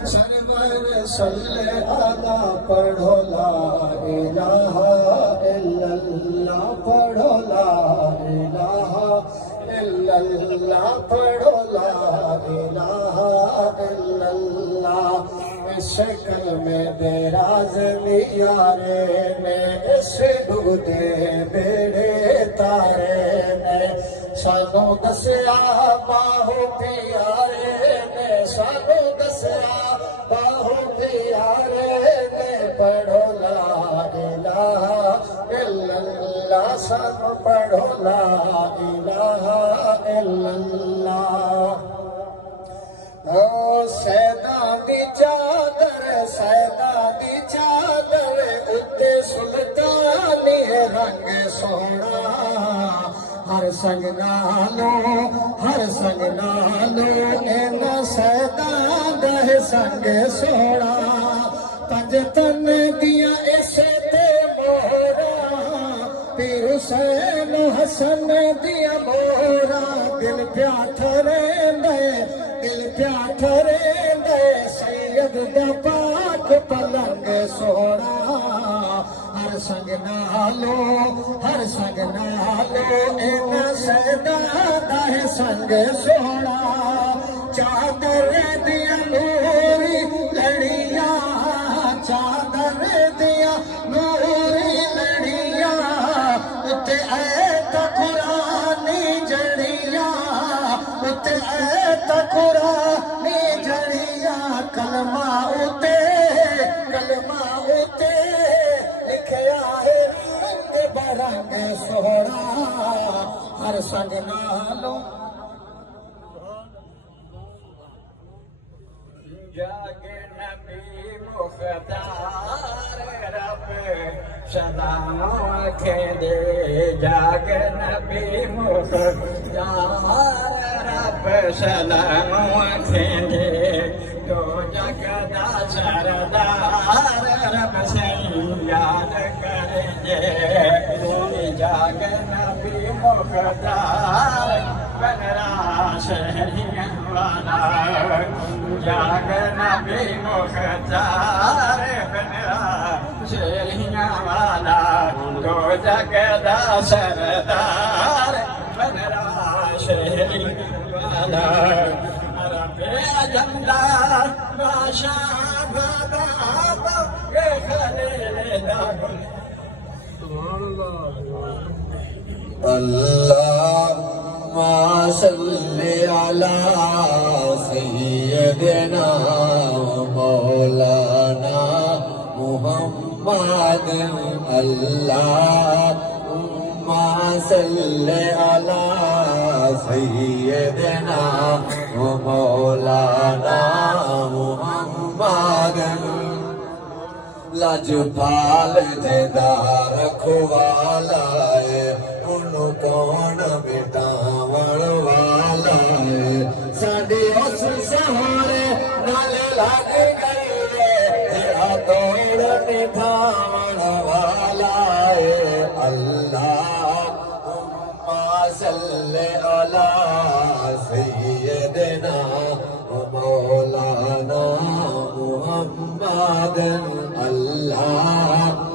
Server सल्ले अला पढ़ो ला इलाहा इल्लल्लाह पढ़ो ला इलाहा इल्लल्लाह पढ़ो ला इलाहा इल्लल्लाह। इस शक्ल में बेराज मियारे में इस डूबते बेड़े तारे ने सानू दसिया बाहु प्यारे ने सानू दसिया बाहु प्यारे ने पढ़ो ला इलाहा इल्लल्लाह सानू पढ़ो ला इलाहा इल्लल्लाह। ओ सैदा दी चादर उत्ते सुल्तानी रंग सोना हर संग नालो इना सैदा दह संग सोना पंज तन दिया इसे ते मोहरा पीर हुसैन हसन दिया मोहरा दिल प्या ठरेंदे सैयद दा पाक पलंग सोना हर संग नालो इना सैदा दह संग सोना चादर दिया नूरी लड़िया चादर दिया नूरी लड़िया उत्ते ऐत कुरानी जड़िया उत्ते ऐत कुरानी जड़िया कलमा उते लिखया है रंग बरंग सोहरा हर संग नालो जागे नबी मुख्तार रब सलाम खेदे जागे नबी मुख्तार रब सलाम खेदे तो जगदा सरदार रब से याद करेंगे जागे नबी मुख्तार बनरा शहरिया वाला जागे नबी मुख्तार बनरा शहरिया वाला तो जगदा सरदार बनरा शहरिया वाला रबे अजंदा बादशाह बाबा के खलील अल्लाहुम्मा सल्ली अला सय्यिदना मौलाना मुहम्मद अल्लाहुम्मा सल्ली अला सय्यिदना मौलाना मुहम्मद लजपाल जेदार रखवाला है उन्हों कौन बिटावण वाला है साडी उस सहारे नाल लग गई है तोड़ निभावण वाला है अल्लाहुम्मा सल्ली अला सय्यिदना मौलाना मुहम्मद अल्लाह